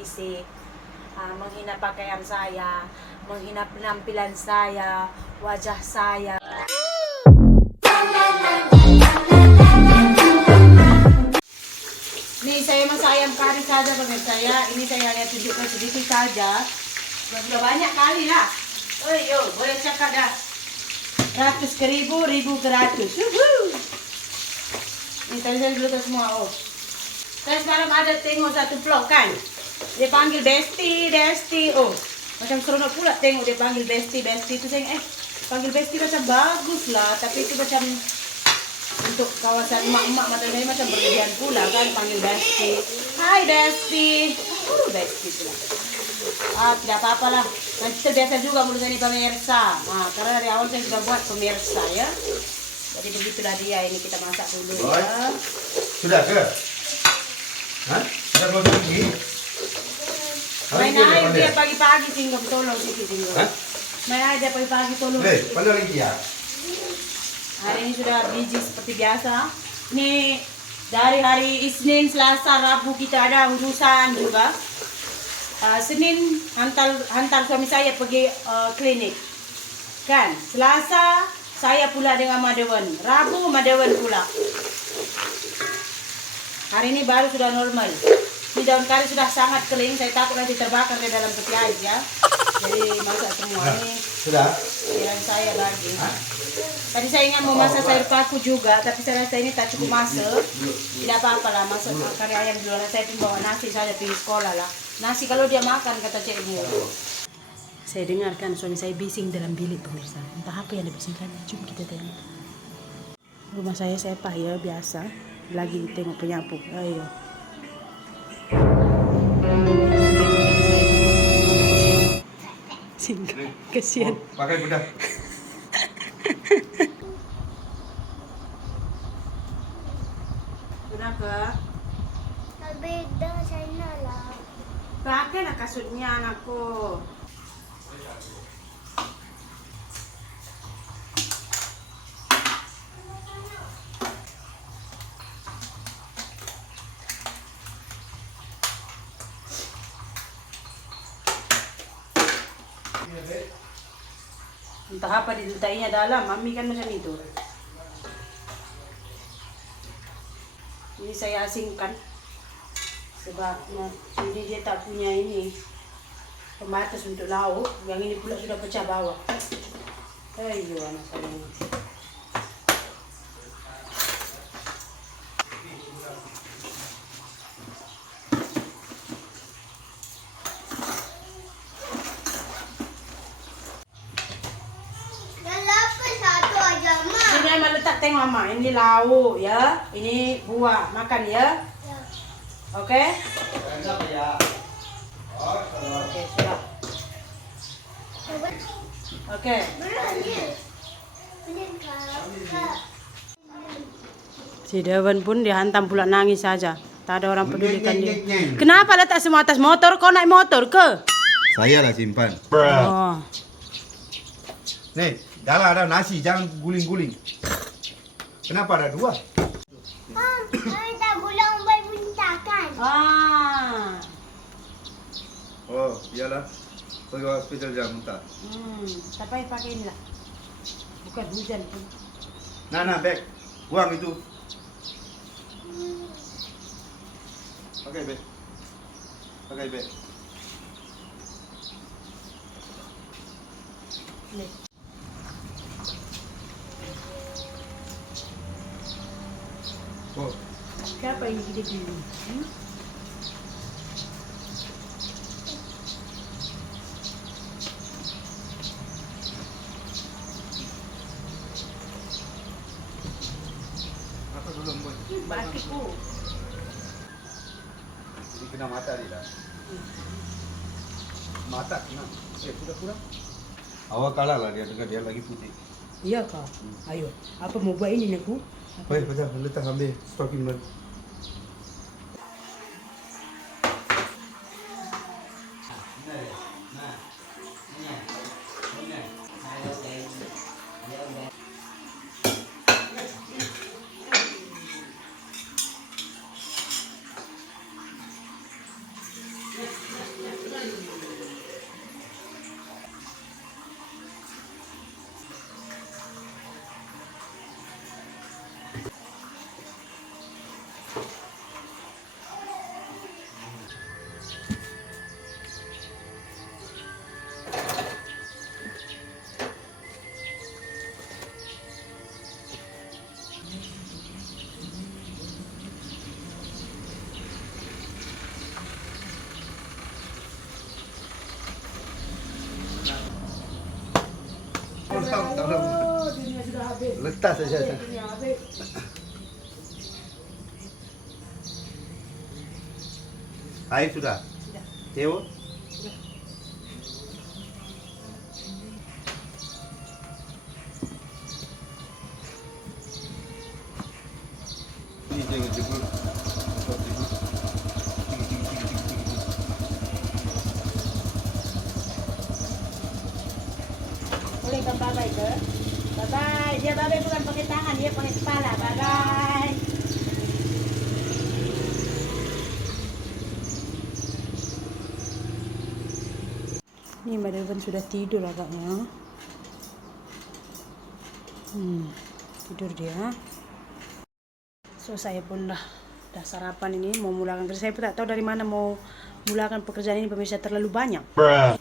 fisik, menghina pakaian saya, menghina penampilan saya, wajah saya. Nih saya masayam kari saja pemirsa ya. Ini saya hanya tunjukkan sedikit saja. Sudah banyak kali lah. Oh yo, boleh cakap dah. 100 ke 1000, 1000 ke 100. Ini tadi saya dulu semua. Oh. Saya semalam ada tengok satu vlog kan. Dia panggil Besti. Oh, macam seronok pula tengok dia panggil Besti. Itu saya panggil Besti macam bagus lah. Tapi itu macam untuk kawasan emak-emak matanya macam berlebihan pula kan panggil Besti. Hai Besti. Besti pula. Tidak apa-apa lah. Nanti terbiasa juga mulut saya ini pemirsa. Karena dari awal saya sudah buat pemirsa ya. Jadi begitulah dia. Ini kita masak dulu ya. Sudah ke? Hah? Sudah mau pergi? Main air dia pagi-pagi tinggal tolong sikit tinggal. Main air dia pagi-pagi tolong. Pandai lagi ya. Hari ini sudah busy seperti biasa. Ini dari hari Isnin, Selasa, Rabu kita ada urusan juga. Senin hantar suami saya pergi klinik. Kan? Selasa saya pula dengan Madawan. Rabu Madawan pula. Hari ini baru sudah normal. Ini daun kari sudah sangat kering. Saya takut nanti terbakar di dalam peti ais ya. Jadi masak semua ini. Sudah. Pikiran saya lagi. Tadi saya ingin mau masak sayur paku juga, tapi saya rasa ini tak cukup masak. Tidak apa-apa lah, masak kari ayam dulu. Saya pun bawa nasi saja pergi sekolah lah. Nasi kalau dia makan kata Cik Ibu. Saya dengarkan suami saya bising dalam bilik pemirsa. Entah apa yang dibisingkan. Jom kita tengok. Rumah saya sepah ya biasa. Lagi tengok penyapu. Ayo. Kesian. Pakai bedah. Kenapa? Beda China lah. Pakailah kasutnya anakku. Entah apa dilentainya dalam, mami kan macam itu. Ini saya asingkan. Sebab ini dia tak punya ini pembatas untuk lauk. Yang ini pula sudah pecah bawah. Ayo anak saya ini. Ini letak tengok mama. Ini lauk ya. Ini buah makan ya. Oke? Oke, sudah. Oke. Si Dewan pun dihantam pula nangis saja. Tak ada orang pedulikan dia. Kenapa letak semua atas motor? Kau naik motor ke? Saya lah simpan. Oh. Nih, dalam ada nasi, jangan guling-guling. Kenapa ada dua? Kita gulang bayi buntakan. Oh, iyalah. Pergi hospital jangan muntah. Tapi pakai inilah. Bukan hujan pun. Nah, beg. Buang itu. Pakai beg. Nih. Oh. Siapa ini gede-gede? Apa belum boy? Batikku. Ini kena mata dia dah. Mata kena. Sudah kurang. Awak kalah lah dia dengar dia lagi putih. Iya kak. Ayo. Apa mau buat ini aku? Baik, macam letak ambil stokin man. Oh, dunia sudah habis. Letas saja. Dunia habis. Air sudah. Sudah. Teo. Sudah. Ini jangan jebol. Boleh kan bye-bye ke? Bye-bye. Dia bye-bye bukan pakai tangan, dia pakai kepala. Bye-bye. Ini Mbak Delvan sudah tidur agaknya. Tidur dia. So saya pun dah sarapan ini mau mulakan kerja. Saya pun tak tahu dari mana mau mulakan pekerjaan ini, pemirsa, terlalu banyak.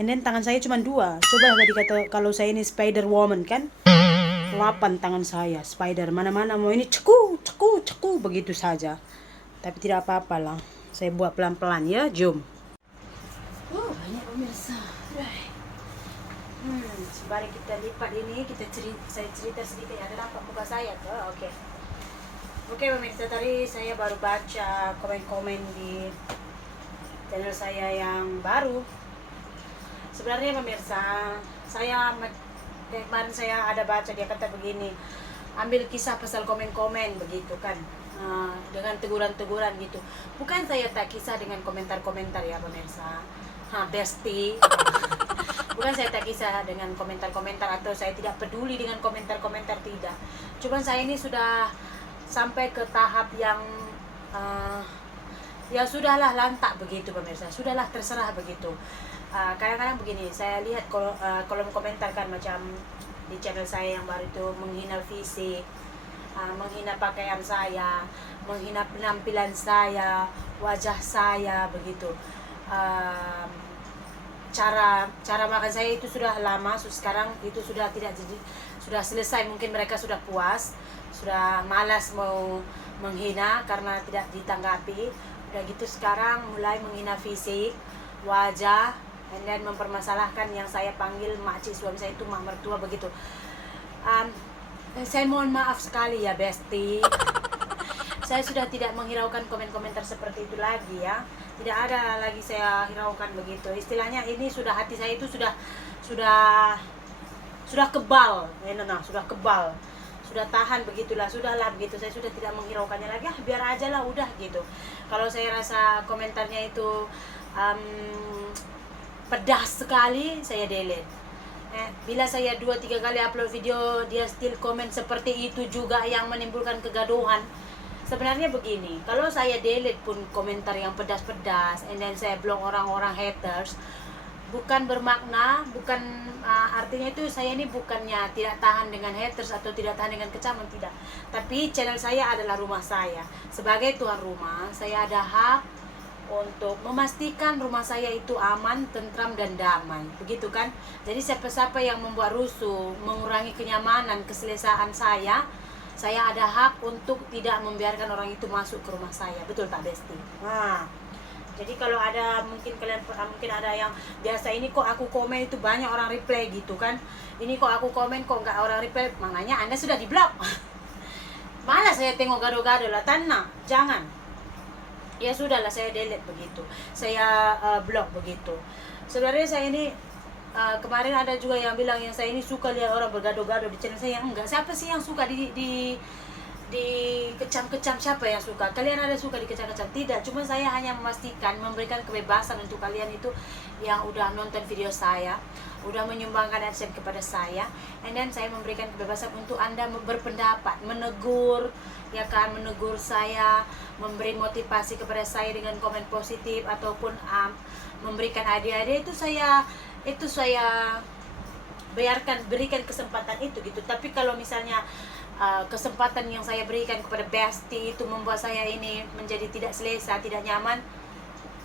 And then tangan saya cuma 2. Coba tadi kata kalau saya ini Spider Woman kan. 8 tangan saya spider, mana-mana mau ini ceku begitu saja. Tapi tidak apa-apalah. Saya buat pelan-pelan ya, jom. Banyak pemirsa. Sembari kita lipat ini, saya cerita sedikit. Ada nampak muka saya ke? Oke pemirsa, tadi saya baru baca komen-komen di channel saya yang baru. Sebenarnya pemirsa, kemarin saya ada baca, dia kata begini, ambil kisah pasal komen-komen begitu kan, dengan teguran-teguran gitu. Bukan saya tak kisah dengan komentar-komentar ya pemirsa, bestie. Bukan saya tak kisah dengan komentar-komentar atau saya tidak peduli dengan komentar-komentar, tidak. Cuma saya ini sudah sampai ke tahap yang ya sudahlah lantak begitu pemirsa, sudahlah terserah begitu. Kadang-kadang begini, saya lihat kolom komentar kan, macam di channel saya yang baru itu menghina fisik, menghina pakaian saya, menghina penampilan saya, wajah saya begitu. Cara makan saya itu sudah lama, sekarang itu sudah tidak jadi, sudah selesai. Mungkin mereka sudah puas, sudah malas mau menghina karena tidak ditanggapi. Udah gitu sekarang mulai menghina fisik, wajah, dan mempermasalahkan yang saya panggil makcik suami saya itu mak mertua begitu. Saya mohon maaf sekali ya bestie. Saya sudah tidak menghiraukan komen-komentar seperti itu lagi ya. Tidak ada lagi saya hiraukan begitu. Istilahnya ini sudah, hati saya itu sudah kebal. Sudah kebal. Sudah tahan begitulah, sudahlah begitu. Saya sudah tidak menghiraukannya lagi. Biar aja lah, udah gitu. Kalau saya rasa komentarnya itu pedas sekali, saya delete. Bila saya 2-3 kali upload video, dia still komen seperti itu juga yang menimbulkan kegaduhan. Sebenarnya begini, kalau saya delete pun komentar yang pedas-pedas, and then saya block orang-orang haters, bukan bermakna, bukan artinya itu saya ini bukannya tidak tahan dengan haters atau tidak tahan dengan kecaman, tidak. Tapi channel saya adalah rumah saya. Sebagai tuan rumah, saya ada hak untuk memastikan rumah saya itu aman, tentram, dan damai. Begitu kan? Jadi siapa-siapa yang membuat rusuh, mengurangi kenyamanan, keselesaan saya ada hak untuk tidak membiarkan orang itu masuk ke rumah saya. Betul tak bestie? Jadi kalau ada, mungkin ada yang biasa ini kok aku komen itu banyak orang reply gitu kan. Ini kok aku komen kok nggak orang reply, maknanya Anda sudah diblok. Malah saya tengok gado-gado lah, tanah, jangan. Ya sudahlah, saya delete begitu. Saya blok begitu. Sebenarnya saya ini kemarin ada juga yang bilang yang saya ini suka lihat orang bergado-gado di channel saya. Enggak, siapa sih yang suka di kecam-kecam? Siapa yang suka? Kalian ada suka dikecam-kecam? Tidak, cuma saya hanya memastikan, memberikan kebebasan untuk kalian itu yang udah nonton video saya, udah menyumbangkan AdSense kepada saya, and then saya memberikan kebebasan untuk Anda berpendapat, menegur, ya kan, menegur saya, memberi motivasi kepada saya dengan komen positif ataupun memberikan hadiah-hadiah, itu saya berikan kesempatan itu gitu. Tapi kalau misalnya kesempatan yang saya berikan kepada bestie itu membuat saya ini menjadi tidak selesa, tidak nyaman,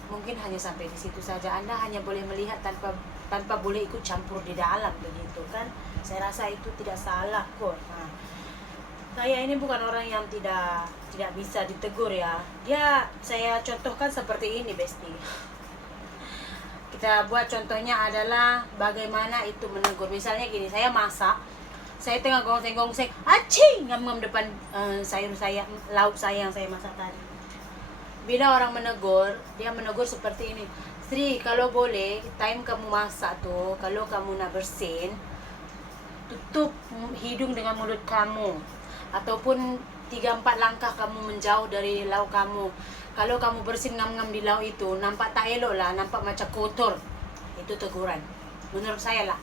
mungkin hanya sampai di situ saja. Anda hanya boleh melihat tanpa boleh ikut campur di dalam begitu kan. Saya rasa itu tidak salah kok. Saya ini bukan orang yang tidak bisa ditegur ya. Saya contohkan seperti ini bestie. Kita buat contohnya adalah bagaimana itu menegur. Misalnya gini, saya masak, Saya tengah gongseng-gongseng, acing, ngam-ngam depan sayur saya, lauk saya yang saya masak tadi. Bila orang menegur, dia menegur seperti ini, Sri, kalau boleh, time kamu masak tuh, kalau kamu nak bersin, tutup hidung dengan mulut kamu. Ataupun 3-4 langkah kamu menjauh dari lauk kamu. Kalau kamu bersin ngam-ngam di lauk itu, nampak tak elok lah, nampak macam kotor. Itu teguran, menurut saya lah.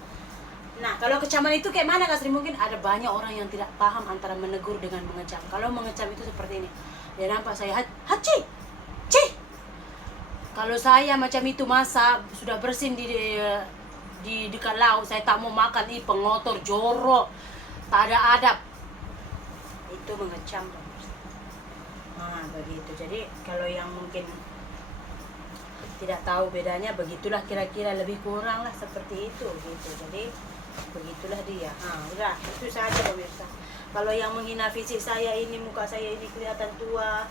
Nah, kalau kecaman itu kayak mana Kak Sri? Mungkin ada banyak orang yang tidak paham antara menegur dengan mengecam. Kalau mengecam itu seperti ini. Dia nampak saya, haci, cih. Kalau saya macam itu masak, sudah bersin di dekat laut, saya tak mau makan, pengotor, jorok, tak ada adab. Itu mengecam. Nah, begitu. Jadi, kalau yang mungkin tidak tahu bedanya, begitulah kira-kira lebih kurang lah seperti itu gitu. Jadi begitulah dia. Udah itu saja pemirsa. Kalau yang menghina fisik saya ini, muka saya ini kelihatan tua,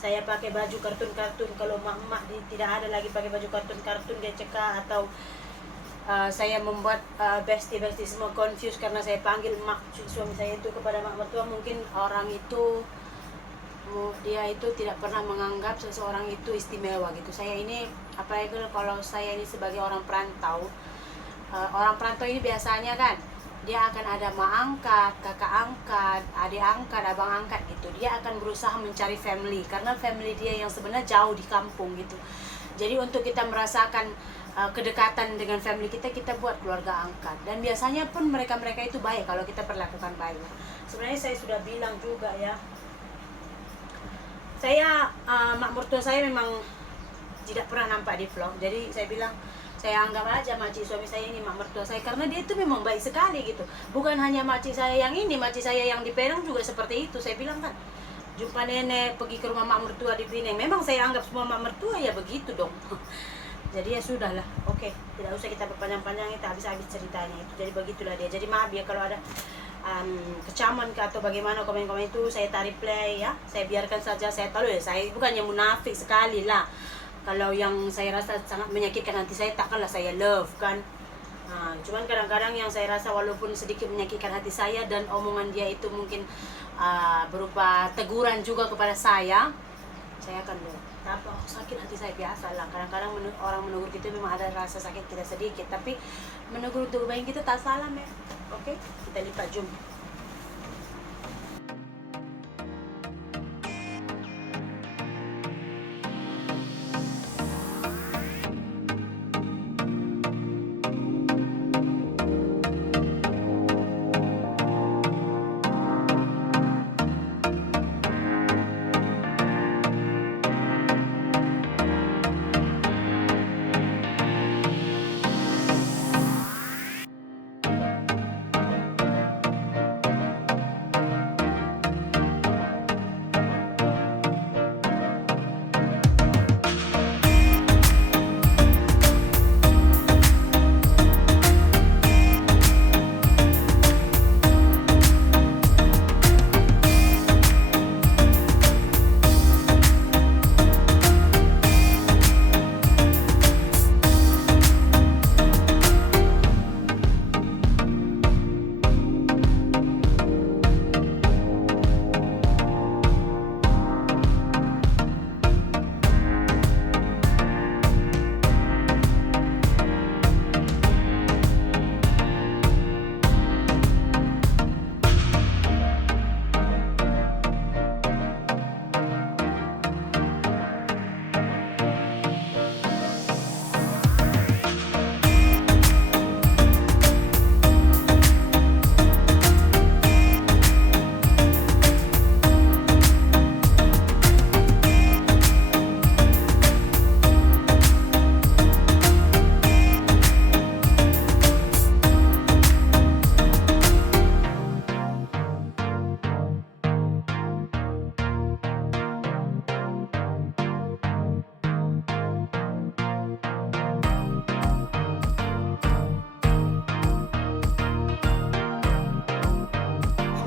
saya pakai baju kartun-kartun, kalau mak-mak tidak ada lagi pakai baju kartun-kartun GCK, atau saya membuat bestie-bestie semua confused karena saya panggil mak suami saya itu kepada mak mertua, mungkin orang itu dia itu tidak pernah menganggap seseorang itu istimewa gitu. Saya ini, apalagi kalau saya ini sebagai orang perantau, orang perantau ini biasanya kan dia akan ada mak angkat, kakak angkat, adik angkat, abang angkat gitu. Dia akan berusaha mencari family karena family dia yang sebenarnya jauh di kampung gitu. Jadi untuk kita merasakan kedekatan dengan family kita buat keluarga angkat. Dan biasanya pun mereka-mereka itu baik kalau kita perlakukan baik. Sebenarnya saya sudah bilang juga ya, saya mak mertua saya memang tidak pernah nampak di vlog. Jadi saya bilang, saya anggap aja makcik suami saya ini mak mertua saya, karena dia itu memang baik sekali gitu. Bukan hanya makcik saya yang ini, makcik saya yang di Penang juga seperti itu. Saya bilang kan, jumpa nenek, pergi ke rumah mak mertua di Penang, memang saya anggap semua mak mertua ya begitu dong. Jadi ya sudahlah, oke, tidak usah kita berpanjang-panjang, kita habis-habis ceritanya itu. Jadi begitulah dia. Jadi maaf ya kalau ada kecaman atau bagaimana komen-komen itu, saya tarik play ya, saya biarkan saja. Saya tahu ya, saya bukannya munafik sekali lah. Kalau yang saya rasa sangat menyakitkan hati saya, takkanlah saya love kan. Cuman kadang-kadang yang saya rasa walaupun sedikit menyakitkan hati saya, dan omongan dia itu mungkin berupa teguran juga kepada saya akan love. Tapi sakit hati saya biasa lah. Kadang-kadang orang menegur kita memang ada rasa sakit tidak sedikit, tapi menegur untuk kebaikan kita tak salah ya. Oke, kita lipat jom.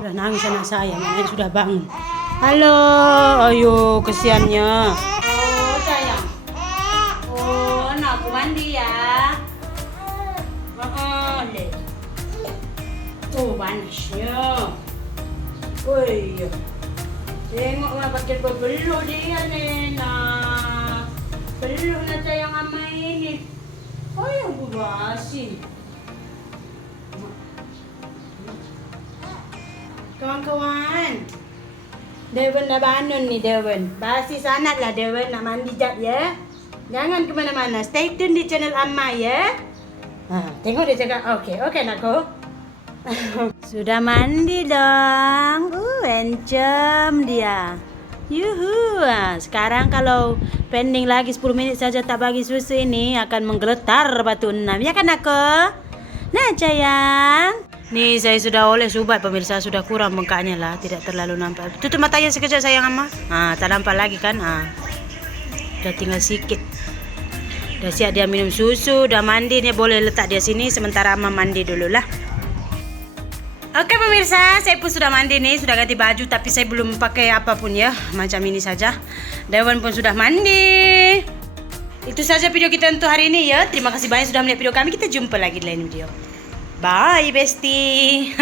Sudah nangis anak saya, makanya sudah bangun. Halo, ayo kesiannya. Oh sayang. Oh, anakku mandi ya. Deh. Oh, panasnya. Woi. Tengok mah pakai berbelu dia, Nena. Perlu na tayong ama ini. Oh, yang bubasi. Kawan-kawan. Dewan dah bangun nih, Dewan. Basi sangat lah, Dewan. Nak mandi jap ya. Jangan kemana-mana. Stay tune di channel Amma ya. Tengok dia cakap. Okey nakku. Sudah mandi dong. Encem dia. Yuhu. Sekarang kalau pending lagi 10 minit saja tak bagi susu ini akan menggeletar batu 6. Ya kan aku? Nah sayang. Nih saya sudah oles ubat pemirsa, sudah kurang bengkaknya lah, tidak terlalu nampak. Tutup matanya sekejap sayang Amma. Tak nampak lagi kan? Udah tinggal sikit. Udah siap dia minum susu, udah mandi, dia boleh letak dia sini sementara Amma mandi dulu lah. Oke pemirsa, saya pun sudah mandi nih, sudah ganti baju tapi saya belum pakai apapun ya, macam ini saja. Dewan pun sudah mandi. Itu saja video kita untuk hari ini ya. Terima kasih banyak sudah melihat video kami. Kita jumpa lagi di lain video. Bye bestie.